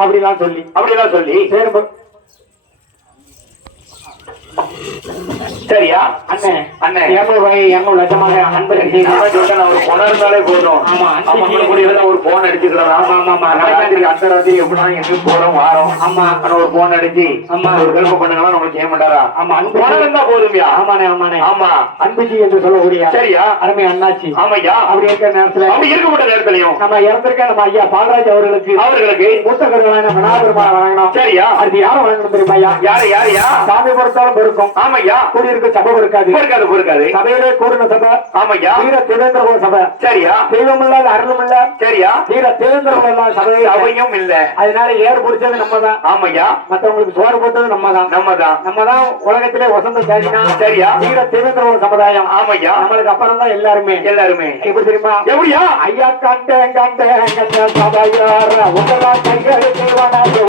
அப்படிலாம் சொல்லி சரியா அண்ணே அண்ணே 200 லட்சமாக அன்பர் ஒரு பொண்ணு இருந்தாலே போதும். ஆமா ஒரு போன் அடிச்சுக்கலாம். ஆமா ஆமா ராத்திரி அந்த ராத்திரி எப்படின்னா எங்க போறோம் வாரம். ஆமா ஒரு போன் அடிச்சு அம்மா ஒரு கல்ப பண்ணுங்கன்னா நம்மளுக்கு செய்ய மாட்டாரா? ஆமா அன்பு இருந்தா போதும்யா. ஆமாண்ணே ஆமாண்ணே ஆமா அன்புஜி என்று சொல்லக்கூடிய சரியா அருமை அண்ணாச்சி. ஆமையா அப்படி இருக்கிற நேரத்துல அப்படி இருக்கப்பட்ட நேரத்திலையும் நம்ம இறந்திருக்க நம்ம ஐயா பாலராஜ் அவர்களுக்கு மூத்த கருவான விநாயகர் வழங்கணும். சரியா அது யாரும் வழங்கணும் தெரியுமா? யாரு யாரையா சாமி பொறுத்தாலும் பொறுக்கும். ஆமையா கூடியிருக்க சபை இருக்காது சபையிலே கூடின சபை. ஆமையா வீர தேவேந்திர சபை. சரியா தெய்வம் இல்லாத அருளும் இல்ல. சரியா வீர தேவேந்திர சபை அவையும் இல்ல. அதனால ஏறு பிடிச்சது நம்ம தான். ஆமையா மற்றவங்களுக்கு சோறு போட்டது நம்ம தான் உலகத்திலே வசந்த சாதினா. சரியா வீர தேவேந்திர சமுதாயம். ஆமையா நம்மளுக்கு அப்புறம் தான் எல்லாருமே எப்படி தெரியுமா? எப்படியா ஐயா கண்டேன் சபையார் உங்களா கைகள்